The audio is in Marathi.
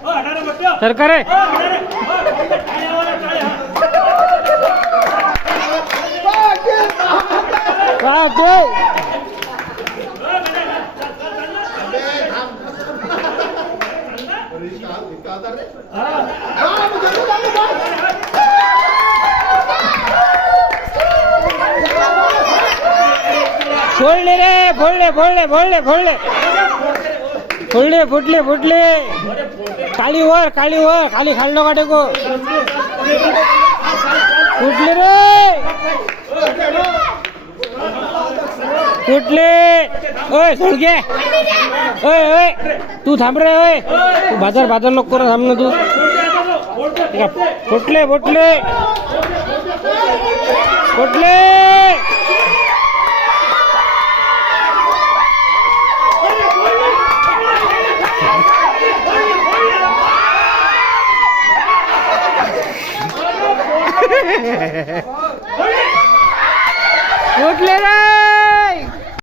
सरकार फोडले रे फोडले फोडले फोडले फोडले फोडले फुटले फुटले काळी वर खाली खाल्लो का टेको फुटले रे फुटले ओय सोडगे ओय ओय तू थांब रे ओय तू बाजार नको करू थांब ना तू फुटले फुटले फुटले फुटले रे